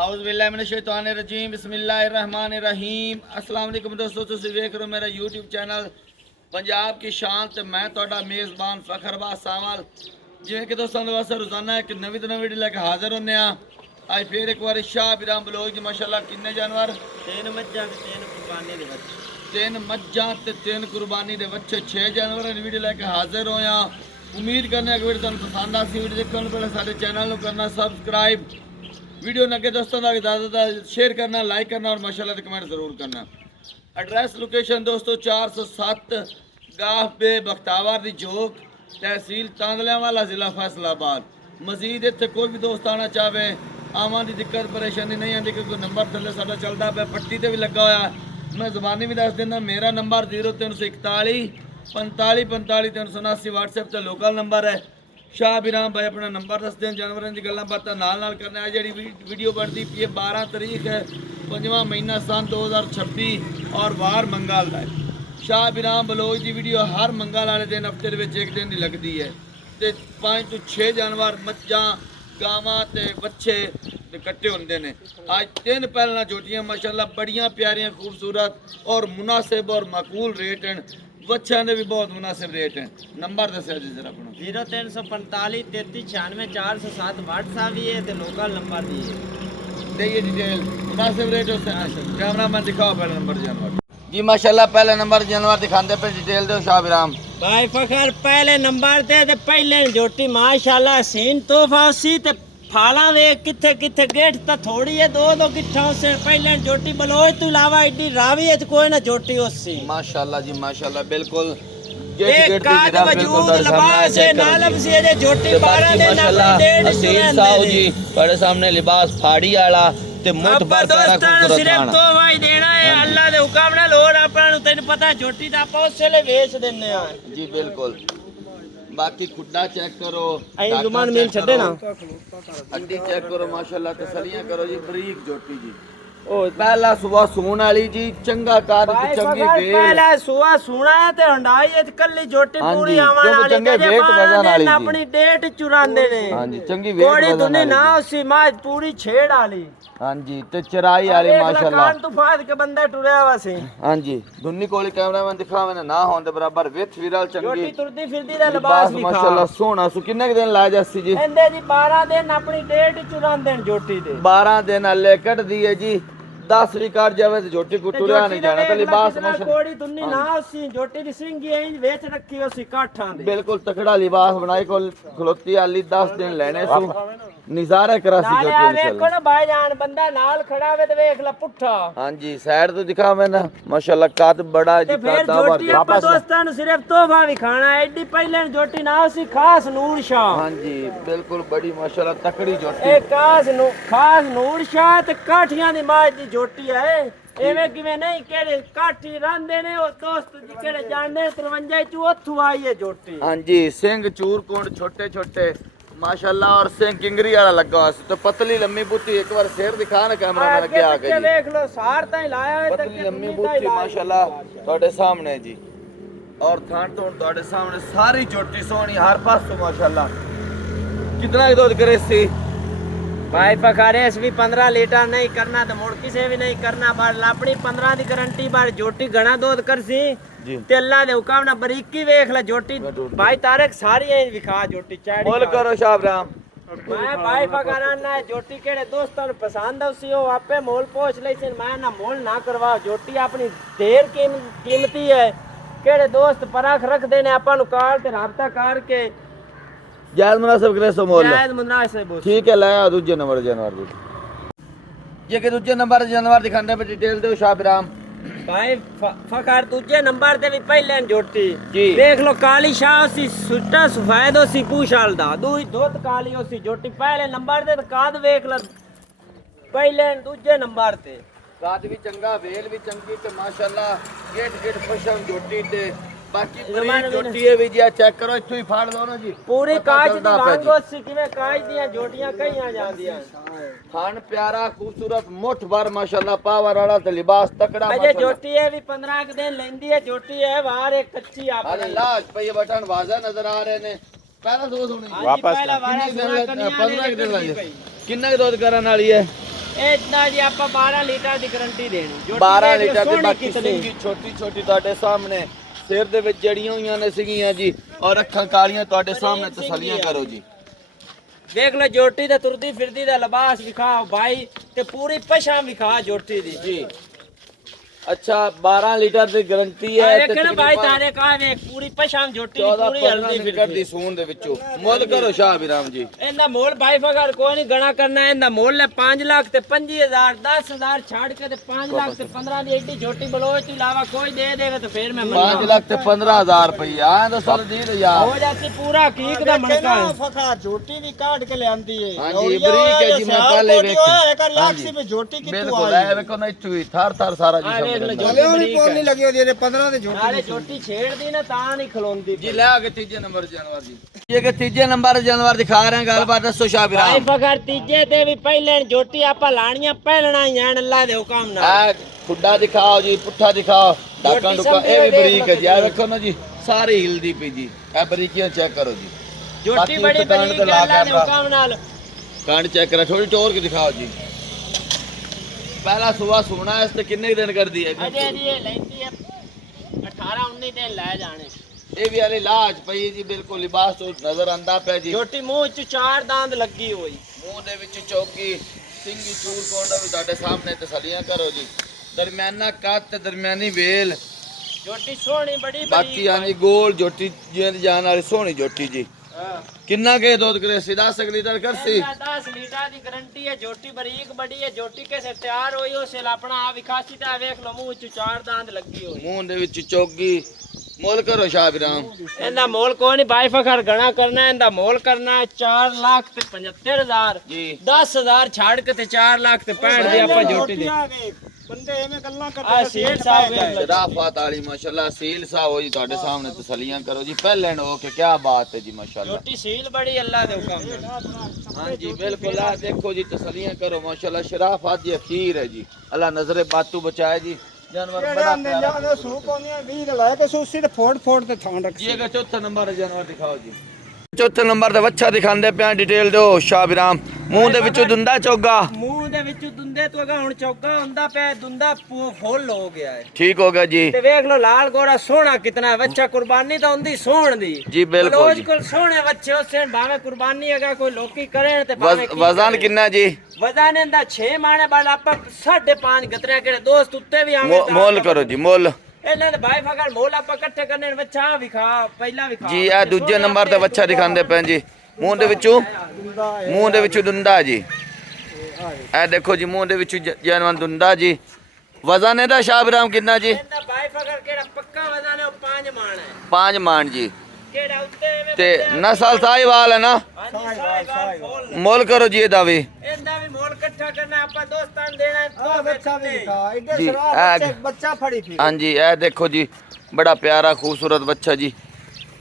औज़ुबिल्लाहिमिनश्शैतानिर्रजीम बिस्मिल्लाहिर्रहमानिर्रहीम। अस्सलाम वालेकुम दोस्तों, तुसीं वेख रहे हो मेरा यूट्यूब चैनल पंजाब की शान ते मैं तुहाडा मेज़बान फखरबाज सावल। जिवें कि दोस्तों दे वास्ते रोज़ाना एक नवीं तो नवीं वीडियो लेके हाज़र होने आ। अज फिर एक बार शाह बिराम बलोच दी माशाअल्लाह किन्ने जानवर, तीन मज्जां ते तीन कुर्बानी दे बच्चे, तीन मज्जां ते तीन कुर्बानी दे बच्चे, 6 जानवर दी वीडियो लेके हाज़र होया। उम्मीद करने कि वीडियो तुहानूं पसंद आसी। वीडियो देखने तो पहले साडे चैनल नूं करना सबसक्राइब, वीडियो नगे दोस्तों का ज़्यादा शेयर करना, लाइक करना और माशाल्लाह से कमेंट ज़रूर करना। एड्रैस लोकेशन दोस्तों 407 गाफ बे बख्तावर दी जोक, तहसील तांदलियावाला, ज़िला फैसलाबाद। मजीद इत्थे कोई भी दोस्त आना चाहे, आवां दी दिक्कत परेशानी नहीं आती क्योंकि नंबर थल्ले साडा चलदा पे, पट्टी ते भी लगा होया। मैं ज़बानी भी दस दिना, मेरा नंबर 0341 45 45 379 व्हाट्सएप ते लोकल नंबर है। शाह बिराम भाई अपना नंबर दसते हैं, जानवरों की गल्लां बातां नाल करने। जी वीडियो बनती पी 12 तारीख है 5वां महीना सन 2026 और वार मंगल है। शाह बिराम बलोच की वीडियो हर मंगल वाले दिन हफ्ते एक दिन की लगती है। तो 5 तो 6 जानवर मज्जां गावां ते बच्चे इकट्ठे होंगे ने। आज 3 पहला जोटियां माशाल्लाह बड़ियां प्यारियां खूबसूरत और मुनासिब और माकूल रेट हैं। बच्चों के भी बहुत मुनासिब रेट हैं। नंबर दस जी जरा अपना 0345 33 96 407 व्हाट्सएप भी है तो लोकल नंबर भी है। देखिए डिटेल मुनासिब रेट होते हैं। कैमरा मैन दिखाओ पहले नंबर जानवर जी। माशाल्लाह पहले नंबर जानवर दिखाते पे डिटेल दो शाह बिराम भाई फखर पहले नंबर ते पहले जोटी माशाल्लाह सीन तोहफा सी ते फाला वे किथे किथे गेट ता थोड़ी है दो किठा से पहले जोटी बलोच तो इलावा एडी रावी है कोई ना जोटी उससी माशाल्लाह जी माशाल्लाह बिल्कुल एक काद वजूद लिबास है नालब से जे जोटी 12 दिन माशाल्लाह हसीन साहू जी बड़े सामने लिबास फाड़ी वाला ते मुठ भर दोस्तां सिर्फ तो भाई देना है अल्लाह दे हुक्म नाल और अपना नु तैਨੂੰ पता जोटी दा ਆਪਾਂ ਉਸੇ ਲਈ ਵੇਚ ਦਿੰਨੇ ਆ जी बिल्कुल। बाकी खुड्डा चेक करो, आई जुमान मिल छड्डे ना हड्डी चेक करो माशाल्लाह, तसलियां करो जी। बरीक जोटी जी ओ पहला सुबह सून वाली जी, चंगा कार ते चंगी वेल। पहला सुबह सूना है ते हंडाई ए कल्ली जोटी पूरी आवन वाली चंगे वेट वजन वाली जी अपनी डेट चुरांदे ने। हां जी चंगी वेट कोड़ी दुनी ना उसी मां पूरी छेड़ वाली। हां जी ते चराई वाली माशाल्लाह कान तू फाद के बंदा टुरया वासी। हां जी दुनी कोली कैमरामैन दिखावे ना हों दे बराबर विथ विरल चंगी जोटी तुरदी फिरदी दा लिबास भी माशाल्लाह सोना सु किन्ने के दिन लाया जासी जी एंदे जी 12 दिन अपनी डेट चुरांदे जोटी दे 12 दिन हले कट दी है जी। 10 भी काट जावे तो जोटी को टुरया नहीं जाना तो लिबास माशाल्लाह कोड़ी दुनी ना उसी जोटी दी सिंगी ऐ वेच रखी उसी काठां दे बिल्कुल तकड़ा लिबास बनाई को खलोती आली 10 दिन लेने सु नजारा करासी जोटी इंशाल्लाह। देखो ना भाईजान बंदा नाल खड़ा वे ते देख ला पुट्ठा। हां जी साइड तो दिखा मैं ना माशाल्लाह कद बड़ा जी कद वापस दोस्तां नु सिर्फ तोहफा भी खाना एडी पहले जोटी ना उसी खास नूर शाह। हां जी बिल्कुल बड़ी माशाल्लाह तकड़ी जोटी ए खास नूर शाह ते काठियां दी मां दी जोटी है। एवें किवें नहीं केड़े काठी रहंदे ने ओ दोस्त जी केड़े जानदे 53 च ओथू आई है जोटी। हां जी सिंह चूरकोट छोटे छोटे माशाल्लाह और सिंह किंगरी वाला लगा हुआ तो पतली लम्मी बूटी। एक बार शेर दिखा ना कैमरा मैन के आ गई देख लो सार ताई लाया है पतली लम्मी बूटी माशाल्लाह ਤੁਹਾਡੇ सामने जी और थान तो ਤੁਹਾਡੇ सामने सारी चोटी सोनी हर पासों माशाल्लाह। कितना दूध करे सी भाई पकारेस भी 15 लीटर नहीं करना तो मुड़की से भी नहीं करना। बार लापड़ी 15 दी गारंटी बार जोटी घना दूध कर सी ते अल्लाह दे हुक्म ना बरीकी वेख ले जोटी। भाई तारक सारी है विखा जोटी चाड़ी बोल करो शाहराम मैं भाई पकारा ना जोटी केड़े दोस्तां नु पसंद आसी ओ आपे मोल पोछ ले से मैं ना मोल ना करवा। जोटी अपनी ढेर कीमती है केड़े दोस्त परख रख देने आपा नु काल ते राबता करके जायज मुनासिब करे सो मोल जायज मुनासिब ठीक है। लाया दूसरे नंबर जानवर जी ये के दूसरे नंबर जानवर दिखाने पे डिटेल दो शाहराम भाई फखर दूजे नंबर ते भी पहले जोटी जी देख लो काली शाह सी सुट्टा सफेद सी पूछाल दा दूई धोत काली सी जोटी पहले नंबर ते काद वेख ल पहले दूजे नंबर ते काद भी चंगा वेल भी चंगी ते माशाल्लाह गेट गेट पशम जोटी ते बाकी जोटी है भी जी चेक करो इथों ही फाड़ दो ना जी पूरी कांच दी वांगो सी किवे कांच दी जोटियां कईयां जांदियां। खान प्यारा खूबसूरत मुठ भर माशाल्लाह पावर वाला ते लिबास तकड़ा अजय जोटी है भी 15 के दिन लेंदी है जोटी है बाहर एक कच्ची आप अरे लाश पे ये बटन वाजा नजर आ रहे ने पहला दो सुनी वापस 15 के दिन लगे किन्ना के दूध करन वाली है ਇਤਨਾ ਜੀ ਆਪਾਂ 12 ਲੀਟਰ ਦੀ ਗਾਰੰਟੀ ਦੇਣੀ ਜੋਟੀ 12 ਦੇਖ ਲਓ ਲੀਟਰ ਦੇ ਸੋਹਣੀ ਬਾਕੀ ਕਿਤਨੀ। ਸਿੰਗੀ ਛੋਟੀ ਛੋਟੀ ਤੁਹਾਡੇ ਸਾਹਮਣੇ ਸਿਰ ਦੇ ਵਿੱਚ ਜੜੀਆਂ ਹੋਈਆਂ ਨੇ ਸੀਗੀਆਂ ਜੀ ਔਰ ਅੱਖਾਂ ਕਾਲੀਆਂ ਤੁਹਾਡੇ ਸਾਹਮਣੇ ਤਸੱਲੀਆਂ ਕਰੋ ਜੀ। ਦੇਖ ਲਓ ਜੋਟੀ ਤੇ ਤੁਰਦੀ ਫਿਰਦੀ ਦਾ ਲਿਬਾਸ ਵਿਖਾਓ ਭਾਈ ਤੇ ਪੂਰੀ ਪਛਾਣ ਵਿਖਾ ਜੋਟੀ ਦੀ ਜੀ अच्छा 12 लीटर ਦੀ ਗਾਰੰਟੀ ਹੈ ਤੇ ਕਿਹੜਾ ਭਾਈ ਤਾਰੇ ਕਾ ਵੇਖ ਪੂਰੀ ਪਛਾਣ ਜੋਟੀ ਦੀ ਪੂਰੀ ਹਲਦੀ ਲੀਟਰ ਦੀ ਸੂਨ ਦੇ ਵਿੱਚੋਂ ਮੁੱਲ ਕਰੋ ਸ਼ਾਹ ਬਿਰਾਮ ਜੀ। ਇਹਦਾ ਮੋਲ ਭਾਈ ਫਗਰ ਕੋਈ ਨਹੀਂ ਗਣਾ ਕਰਨਾ ਇਹਦਾ ਮੋਲ ਹੈ 5 ਲੱਖ ਤੇ 25000 10000 ਛੱਡ ਕੇ ਤੇ 5 ਲੱਖ ਤੇ 15 ਦੀ ਐਡੀ ਛੋਟੀ ਬਲੋਚ ਤੋਂ ਇਲਾਵਾ ਕੋਈ ਦੇ ਦੇਵੇ ਤਾਂ ਫੇਰ ਮੈਂ 5 ਲੱਖ ਤੇ 15000 ਰੁਪਇਆ ਆ ਤਾਂ ਸਰ ਦੀ ਯਾਰ ਹੋ ਜਾਤੀ ਪੂਰਾ ਹਕੀਕ ਦਾ ਮਣਕਾ ਫਖਾ ਝੋਟੀ ਵੀ ਕਾਟ ਕੇ ਲਿਆਂਦੀ ਹੈ ਹਾਂਜੀ ਬਰੀਕ ਹੈ ਜੀ ਮੈਂ ਪਹਿਲੇ ਵੇਖੀ ਇੱਕ ਲੱਖ ਸੀ ਝੋਟੀ ਕਿੱਥੋਂ ਬਿਲਕੁਲ ਆਈ ਇਹ ਵੇਖੋ ਨਾ ਇੱਥੋਂ ਹੀ ਥਰ ਥਰ ਸਾਰਾ ਜੀ ਹਲੇ ਉਹਨੇ ਕੋਲ ਨਹੀਂ ਲੱਗੀ ਉਹਦੀ 15 ਤੇ ਝੋਟੀ ਨਾਲੇ ਛੋਟੀ ਛੇੜਦੀ ਨਾ ਤਾਂ ਨਹੀਂ ਖਲੋਂਦੀ ਜੀ ਲੈ ਆ ਕੇ ਤੀਜੇ ਨੰਬਰ ਜਾਨਵਰ ਜੀ ਇਹ ਕਿ ਤੀਜੇ ਨੰਬਰ ਜਾਨਵਰ ਦਿਖਾ ਰਹੇ ਹਾਂ ਗੱਲਬਾਤ ਦੱਸੋ ਸ਼ਾਹ ਭਾਈ ਬਿਰਾਮ। ਫਗਰ ਤੀਜੇ ਤੇ ਵੀ ਪਹਿਲੇ ਝੋਟੀ ਆਪਾਂ ਲਾਣੀਆਂ ਪਹਿਲਣਾ ਹੀ ਆਣ ਅੱਲਾ ਦੇ ਹੁਕਮ ਨਾਲ ਆ ਖੁੱਡਾ ਦਿਖਾਓ ਜੀ ਪੁੱਠਾ ਦਿਖਾਓ ਡਾਕਾਂ ਡੁਕਾ ਇਹ ਵੀ ਬਰੀਕ ਹੈ ਜੀ ਆ ਵੇਖੋ ਨਾ ਜੀ ਸਾਰੀ ਹਿਲਦੀ ਪਈ ਜੀ ਇਹ ਬਰੀਕੀਆਂ ਚੈੱਕ ਕਰੋ ਜੀ। ਝੋਟੀ ਬਾਕੀ ਬੜੀ ਦੁਕਾਨ ਬਰੀਕ ਤੇ ਲਾ ਅੱਲਾ ਦੇ ਕੇ ਹੁਕਮ ਨਾਲ ਕਾਂਡ ਚੈੱਕ ਕਰਾ ਥੋੜੀ ਟੋਰ ਕੇ ਦਿਖਾਓ ਜੀ। ਪਹਿਲਾ ਸੁਬਾ ਸੋਣਾ ਇਸ ਤੇ ਕਿੰਨੇ ਦਿਨ ਕਰਦੀ ਹੈ ਅਜੇ ਜੀ ਇਹ ਲੈਂਦੀ ਹੈ 18 19 ਦਿਨ ਲੈ ਜਾਣੇ ਇਹ ਵੀ ਹਲੇ ਲਾਜ ਪਈ ਜੀ ਬਿਲਕੁਲ ਲਿਬਾਸ ਤੋਂ ਨਜ਼ਰ ਆਂਦਾ ਪਿਆ ਜੀ। ਝੋਟੀ ਮੂੰਹ ਚ 4 ਦੰਦ ਲੱਗੀ ਹੋਈ ਮੂੰਹ ਦੇ ਵਿੱਚ ਚੌਕੀ ਸਿੰਗੀ ਚੂਰ ਕੋਂਡਾ ਵੀ ਤੁਹਾਡੇ ਸਾਹਮਣੇ ਤਸੱਲੀਆਂ ਕਰੋ ਜੀ। ਦਰਮਿਆਨਾ ਕੱਦ ਤੇ ਦਰਮਿਆਨੀ ਵੇਲ ਝੋਟੀ ਸੋਹਣੀ ਬੜੀ ਬਾਕੀ ਹਾਂਜੀ ਗੋਲ ਜੋਟੀ ਜਿੰਦ ਜਾਨ ਵਾਲੀ ਸੋਹਣੀ ਜੋਟੀ ਜੀ। ਕਿੰਨਾ ਕੇ ਦੁੱਧ ਕਰੇ ਸੀ 10 ਲੀਟਰ ਕਰਸੀ 10 ਲੀਟਰ ਦੀ ਗਾਰੰਟੀ ਹੈ ਝੋਟੀ ਬਰੀਕ ਬੜੀ ਹੈ ਝੋਟੀ कैसे ਤਿਆਰ ਹੋਈ ਉਸ ਸੇ ਆਪਣਾ ਆ ਵਿਖਾਸੀ ਤਾਂ ਵੇਖ ਲਓ ਮੂੰਹ ਚ 4 ਦੰਦ ਲੱਗੀ ਹੋਈ ਮੂੰਹ ਦੇ ਵਿੱਚ ਚੌਗੀ ਮੁੱਲ ਕਰੋ ਸ਼ਾਹ ਬਿਰਾਮ। ਇਹਦਾ ਮੋਲ ਕੋਈ ਨਹੀਂ ਬਾਈ ਫਖਰ ਗਣਾ ਕਰਨਾ ਇਹਦਾ ਮੋਲ ਕਰਨਾ 4 ਲੱਖ ਤੇ 75000 ਜੀ 10000 ਛੱਡ ਕੇ ਤੇ 4 ਲੱਖ ਤੇ 65 ਦੀ ਆਪਾਂ ਝੋਟੀ ਦੇ ਬੰਦੇ ਐਵੇਂ ਗੱਲਾਂ ਆ ਕਰਦੇ ਸੀਲ ਸਾਹਿਬ ਵੇਖ ਲਓ ਸ਼ਰਾਫਤ ਵਾਲੀ ਮਾਸ਼ਾਅੱਲਾ ਸੀਲ ਸਾਹਿਬ ਹੋ ਜੀ ਤੁਹਾਡੇ ਸਾਹਮਣੇ ਤਸੱਲੀਆਂ ਕਰੋ ਜੀ ਪਹਿਲੇ ਹੋ ਕੇ ਕੀ ਬਾਤ ਹੈ ਜੀ ਮਾਸ਼ਾਅੱਲਾ। ਝੋਟੀ ਸੀਲ ਬੜੀ ਅੱਲਾ ਦੇ ਹੁਕਮ ਨਾਲ ਹਾਂਜੀ ਬਿल्कुल ਆ ਦੇਖੋ ਜੀ ਤਸੱਲੀਆਂ ਕਰੋ ਮਾਸ਼ਾਅੱਲਾ ਸ਼ਰਾਫਤ ਜੀ ਅਖੀਰ ਹੈ ਜੀ ਅੱਲਾ ਨਜ਼ਰੇ ਬਾਤੂ ਬਚਾਏ ਜੀ जानवर बड़ा प्यारा ਜਾਨੇ ਸੂਪ ਆਉਂਦੀਆਂ 20 ਦੇ ਲਾਇਆ ਕਿ ਸੂਸੀ ਤੇ ਫੋੜ ਤੇ ਥਾਂ ਰੱਖੀ ये का चौथा नंबर जानवर दिखाओ जी। ਚੌਥੇ ਨੰਬਰ ਤੇ ਵੱਛਾ ਦਿਖਾਉਂਦੇ ਪਿਆ ਡਿਟੇਲ ਦਿਓ ਸ਼ਾਹ ਬਿਰਾਮ। ਮੂੰਹ ਦੇ ਵਿੱਚੋਂ ਦੁੰਦਾ ਚੋਗਾ ਮੂੰਹ ਦੇ ਵਿੱਚ ਦੁੰਦੇ ਤੋਂ ਅਗਾ ਹੁਣ ਚੌਗਾ ਹੁੰਦਾ ਪਿਆ ਦੁੰਦਾ ਫੁੱਲ ਹੋ ਗਿਆ ਹੈ ਠੀਕ ਹੋ ਗਿਆ ਜੀ। ਤੇ ਵੇਖ ਲਓ ਲਾਲ ਗੋਰਾ ਸੋਹਣਾ ਕਿਤਨਾ ਵੱਛਾ ਕੁਰਬਾਨੀ ਤਾਂ ਹੁੰਦੀ ਸੋਹਣ ਦੀ ਜੀ ਬਿਲਕੁਲ ਜੀ। ਕੋਲ ਸੋਹਣੇ ਵੱਛੇ ਉਸੇ ਭਾਵੇਂ ਕੁਰਬਾਨੀ ਅਗਾ ਕੋਈ ਲੋਕੀ ਕਰਨ ਤੇ ਭਾਵੇਂ ਕੀ ਵਜ਼ਨ ਕਰੇ। ਕਿੰਨਾ ਜੀ? ਵਜ਼ਨ ਇਹਦਾ 6 ਮਾਣੇ ਬਾਲ ਆਪਾਂ 5.5 ਗਤਰਿਆ ਕਿਹੜੇ ਦੋਸਤ ਉੱਤੇ ਵੀ ਆਵੇਂ ਮੁੱਲ ਕਰੋ ਜੀ ਮੁੱਲ। ਇਹਨਾਂ ਦੇ ਭਾਈ ਫਗਰ ਮੋਲ ਆਪਾਂ ਇਕੱਠੇ ਕਰਨੇ ਵੱਛਾ ਵਿਖਾ ਪਹਿਲਾਂ ਵਿਖਾ ਜੀ ਇਹ ਦੂਜੇ ਨੰਬਰ ਤੇ ਵੱਛਾ ਦਿਖਾਉਂਦੇ ਪਏ ਜੀ। ਮੂੰਹ ਦੇ ਵਿੱਚੋਂ ਦੁੰਦਾ ਜੀ। ਇਹ ਦੇਖੋ ਜੀ ਮੂੰਹ ਦੇ ਵਿੱਚੋਂ ਜਾਨਵਰ ਦੁੰਦਾ ਜੀ। ਵਜ਼ਨ ਇਹਦਾ ਸ਼ਾਹ ਬਿਰਾਮ ਕਿੰਨਾ ਜੀ? ਇਹਦਾ ਭਾਈ ਫਗਰ ਕਿਹੜਾ ਪੱਕਾ ਵਜ਼ਨ ਹੈ ਉਹ 5 ਮਾਣ ਹੈ 5 ਮਾਣ ਜੀ। ਕਿਹੜਾ ਉੱਤੇ ਤੇ ਨਸਲ ਸਾਹੀਵਾਲ ਹੈ ਨਾ। ਮੁੱਲ ਕਰੋ ਜੀ ਇਹਦਾ ਵੀ। ਇਹਦਾ ਵੀ ਮੋਲ ਇਕੱਠਾ ਕਰਨਾ ਆਪਾਂ ਦੋਸਤਾਂ ਨੂੰ ਦੇਣਾ ਆ ਬੱਚਾ ਵੀ ਦਿਖਾ ਇੱਧਰ ਜੀ, ਸਰਾ ਬੱਚਾ ਫੜੀ ਫਿਰ ਹਾਂਜੀ ਇਹ ਦੇਖੋ ਜੀ ਬੜਾ ਪਿਆਰਾ ਖੂਬਸੂਰਤ ਬੱਚਾ ਜੀ।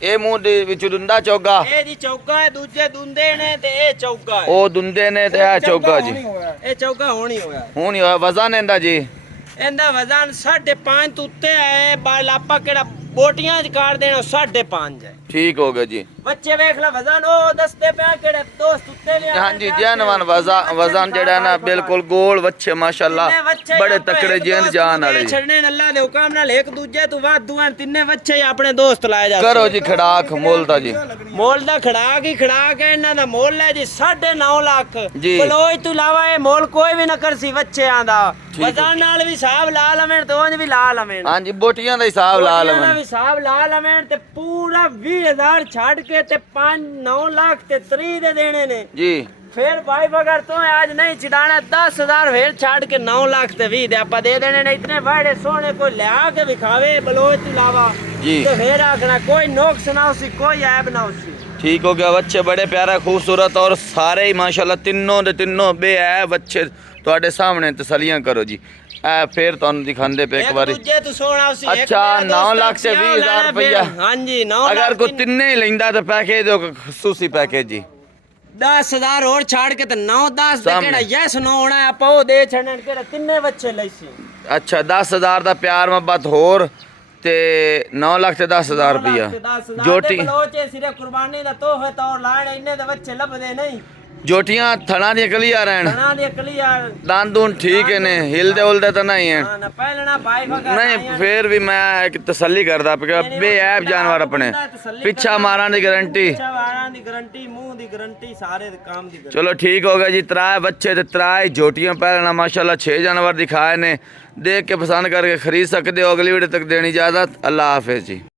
ਇਹ ਮੂੰਹ ਦੇ ਵਿੱਚ ਦੁੰਦਾ ਚੋਗਾ ਇਹ ਜੀ ਚੌਗਾ ਹੈ ਦੂਜੇ ਦੁੰਦੇ ਨੇ ਤੇ ਇਹ ਚੌਗਾ ਹੈ ਉਹ ਦੁੰਦੇ ਨੇ ਤੇ ਇਹ ਚੋਗਾ ਜੀ। ਇਹ ਚੌਗਾ ਹੋਣੀ ਹੋਇਆ ਹੁਣ ਹੀ ਹੋਇਆ ਵਜ਼ਨ ਇਹਦਾ ਜੀ। ਇਹਦਾ ਵਜ਼ਨ 5.5 ਤੋਂ ਉੱਤੇ ਹੈ ਬਾਲ ਆਪਾਂ ਕਿਹੜਾ ਬੋਟੀਆਂ ਚ ਕਰ ਦੇਣਾ 5.5 ਹੈ ਠੀਕ ਹੋ ਗਿਆ ਜੀ। ਬੱਚੇ ਵੇਖ ਲੈ ਵਜ਼ਨ ਉਹ ਦੱਸਦੇ ਪਿਆ ਕਿਹੜੇ ਦੋਸਤ ਉੱਤੇ ਵੀ ਹਾਂਜੀ ਜਨਵਨ ਵਜ਼ਨ ਜਿਹੜਾ ਨਾ ਬਿਲਕੁਲ ਗੋਲ ਵੱਛੇ ਮਾਸ਼ਾਅੱਲਾ ਬੜੇ ਤਕੜੇ ਜਿੰਦ ਜਾਨ ਵਾਲੇ ਜੀ। ਛੜਨੇ ਅੱਲਾ ਦੇ ਹੁਕਮ ਨਾਲ ਇੱਕ ਦੂਜੇ ਤੋਂ ਵਾਧੂ ਹਨ ਤਿੰਨੇ ਬੱਚੇ ਆਪਣੇ ਦੋਸਤ ਲਾਏ ਜਾਂਦੇ ਕਰੋ ਜੀ ਖੜਾਕ ਮੁੱਲ ਦਾ ਜੀ। ਮੋਲ ਦਾ ਖੜਾ ਕੇ ਇਹਨਾਂ ਦਾ ਮੁੱਲ ਹੈ ਜੀ 9.5 ਲੱਖ ਜੀ। ਬਲੋਚ ਤੋਂ ਇਲਾਵਾ ਇਹ ਮੁੱਲ ਕੋਈ ਵੀ ਨਾ ਕਰਸੀ ਬੱਚਿਆਂ ਦਾ ਵਜ਼ਨ ਨਾਲ ਵੀ ਹਿਸਾਬ ਲਾ ਲਵੇਂ ਤੇ ਉਂਝ ਵੀ ਲਾ ਲਵੇਂ ਹਾਂਜੀ ਬੋਟੀਆਂ ਦਾ ਹਿਸਾਬ ਲਾ ਬੋਟੀਆਂ ਦਾ ਲਵਾਂ ਵੀ ਹਿਸਾਬ ਲਾ ਲਵੇਂ ਤੇ ਪੂਰਾ 20000 ਛੱਡ ਕੇ ਤੇ 9 ਲੱਖ ਤੇ 30 ਦੇ ਦੇਣੇ ਨੇ ਜੀ। ਫਿਰ ਭਾਈ ਬਗਰ ਤੋਂ ਅੱਜ ਨਹੀਂ ਛਡਾਣਾ 10000 ਫੇਰ ਛੱਡ ਕੇ 9 ਲੱਖ ਤੇ 20 ਦੇ ਆਪਾਂ ਦੇ ਦੇਣੇ ਨੇ ਇਤਨੇ ਵਾੜੇ ਸੋਹਣੇ ਕੋਈ ਲਿਆ ਕੇ ਵਿਖਾਵੇ ਬਲੋਚ ਤੋਂ ਇਲਾਵਾ ਜੀ। ਤੇ ਫੇਰ ਆਖਣਾ ਕੋਈ ਨੁਕਸ ਨਾ ਉਸੀ ਕੋਈ ਐਬ ਨਾ ਉਸੀ ठीक हो गया बच्चे बड़े प्यारा खूबसूरत और सारे ही माशाल्लाह तीनों दे तीनों बे है बच्चे ਤੁਹਾਡੇ ਸਾਹਮਣੇ ਤਸੱਲੀਆਂ ਕਰੋ ਜੀ। ਇਹ ਫੇਰ ਤੁਹਾਨੂੰ ਦਿਖਾਉਂਦੇ ਪਏ ਇੱਕ ਵਾਰੀ। ਦੂਜੇ ਤੋਂ ਸੋਹਣਾ ਉਸੀ ਅੱਛਾ 9 ਲੱਖ ਤੇ 20000 ਰੁਪਇਆ। ਹਾਂਜੀ 9 ਲੱਖ ਅਗਰ ਕੋਈ ਤਿੰਨੇ ਹੀ ਲੈਂਦਾ ਤਾਂ ਪੈਕੇਜ ਦਿਓ ਖਸੂਸੀ ਪੈਕੇਜ ਜੀ। 10000 ਹੋਰ ਛੱਡ ਕੇ ਤੇ 9-10 ਦੇ ਕਿਹੜਾ ਯੈਸ ਨੋ ਹੋਣਾ ਆਪਾਂ ਉਹ ਦੇ ਛੱਡਣ ਕਿਹੜਾ ਤਿੰਨੇ ਬੱਚੇ ਲਈ ਸੀ। ਅੱਛਾ 10000 ਦਾ ਪਿਆਰ ਮੁਹੱਬਤ ਹੋਰ ਤੇ 9 ਲੱਖ ਤੇ 10000 ਰੁਪਇਆ ਜੋਟੀ। ਬਲੋਚੇ ਸਿਰੇ ਕੁਰਬਾਨੀ ਦਾ ਤੋਹਫਾ ਤੌਰ ਲਾਣ ਇੰਨੇ ਦੇ ਬੱਚੇ ਲੱਭਦੇ ਨਹੀਂ ਜੋਟੀਆਂ ਥਣਾ ਦੀਆਂ ਕਲੀਆਂ ਰਹਿਣ तना दे क्लियर ਦੰਦ ਦੂਨ ਠੀਕ ਨੇ ਹਿਲਦੇ ਉਲਦੇ ਤਾਂ ਨਹੀਂ ਹੈ हां ना पहले ना भाई फका ਨਹੀਂ ਫਿਰ ਵੀ ਮੈਂ ਇੱਕ ਤਸੱਲੀ ਕਰਦਾ ਪਿਆ ਬੇऐਬ ਜਾਨਵਰ ਆਪਣੇ ਪਿੱਛਾ ਮਾਰਨ ਦੀ ਗਾਰੰਟੀ अच्छा वारां दी गारंटी मुंह दी गारंटी सारे काम दी ਚਲੋ ਠੀਕ ਹੋ ਗਿਆ ਜੀ ਤਰਾਏ ਬੱਚੇ ਤੇ ਤਰਾਏ ਜੋਟੀਆਂ ਪਹਿਲਣਾ ਮਾਸ਼ਾਅੱਲਾ 6 ਜਾਨਵਰ ਦਿਖਾਏ ਨੇ ਦੇਖ ਕੇ ਪਸੰਦ ਕਰਕੇ ਖਰੀਦ ਸਕਦੇ ਹੋ ਅਗਲੀ ਵੀਡੀਓ ਤੱਕ ਦੇਣੀ ਇਜਾਜ਼ਤ ਅੱਲਾਹ ਹਾਫਿਜ਼ ਜੀ।